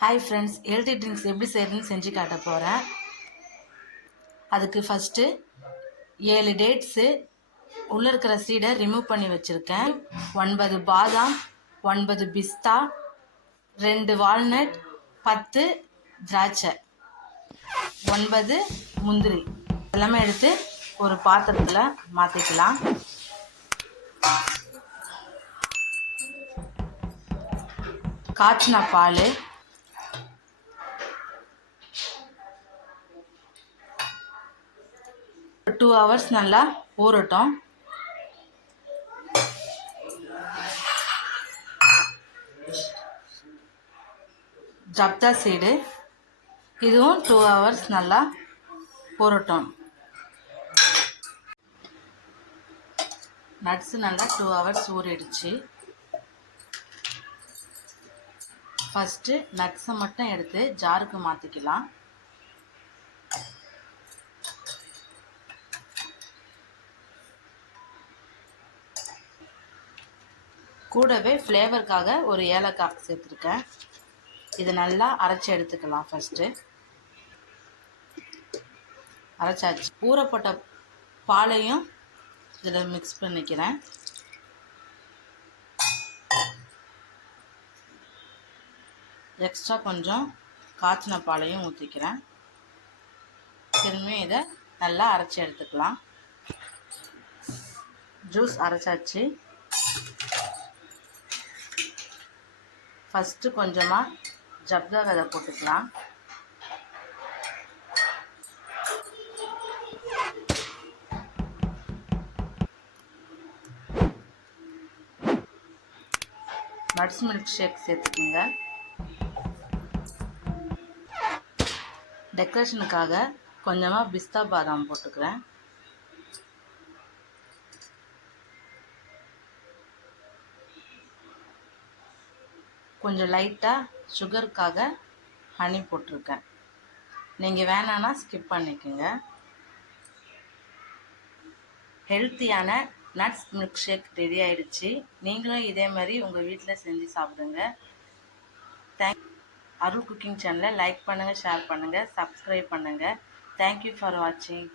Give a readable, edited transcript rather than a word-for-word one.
Hi friends, healthy drinks எப்படி செய்யறதுன்னு செஞ்சு காட்ட போகிறேன். அதுக்கு ஃபஸ்ட்டு 7 டேட்ஸு உள்ளே இருக்கிற சீடை ரிமூவ் பண்ணி வச்சுருக்கேன். 9 பாதாம், 9 பிஸ்தா, 2 வால்நட், 10 திராட்சை, 9 முந்திரி எல்லாமே எடுத்து ஒரு பாத்திரத்தில் மாற்றிக்கலாம். காய்ச்சின பால், ஒரு 2 hours நல்லா ஊறட்டும். ஜப்தா சீடு, இதுவும் 2 hours நல்லா ஊறட்டும். நட்ஸு நல்லா 2 hours ஊறிடுச்சு. ஃபஸ்ட்டு நட்ஸை மட்டும் எடுத்து ஜாருக்கு மாற்றிக்கலாம். கூடவே ஃப்ளேவருக்காக ஒரு ஏலக்காய் சேர்த்துருக்கேன். இதை நல்லா அரைச்சி எடுத்துக்கலாம். ஃபஸ்ட்டு அரைச்சாச்சு. ஊறப்பட்ட பாலையும் இதில் மிக்ஸ் பண்ணிக்கிறேன். எக்ஸ்ட்ரா கொஞ்சம் காய்ச்சின பாலையும் ஊற்றிக்கிறேன். திரும்பியும் இதை நல்லா அரைச்சி எடுத்துக்கலாம். ஜூஸ் அரைச்சாச்சு. ஃபஸ்ட்டு கொஞ்சமாக ஜப்தா விதை போட்டுக்கலாம். நட்ஸ் மில்க் ஷேக் சேர்த்துக்குங்க. டெக்கரேஷனுக்காக கொஞ்சமாக பிஸ்தா பாதாம் போட்டுக்கிறேன். கொஞ்சம் லைட்டாக சுகருக்காக ஹனி போட்டிருக்கேன். நீங்கள் வேணான்னா ஸ்கிப் பண்ணிக்கோங்க. ஹெல்த்தியான நட்ஸ் மில்க் ஷேக் ரெடி ஆகிடுச்சு. நீங்களும் இதே மாதிரி உங்கள் வீட்டில் செஞ்சு சாப்பிடுங்க. அருள் குக்கிங் சேனலை லைக் பண்ணுங்கள், ஷேர் பண்ணுங்கள், சப்ஸ்கிரைப் பண்ணுங்கள். தேங்க்யூ ஃபார் வாட்சிங்.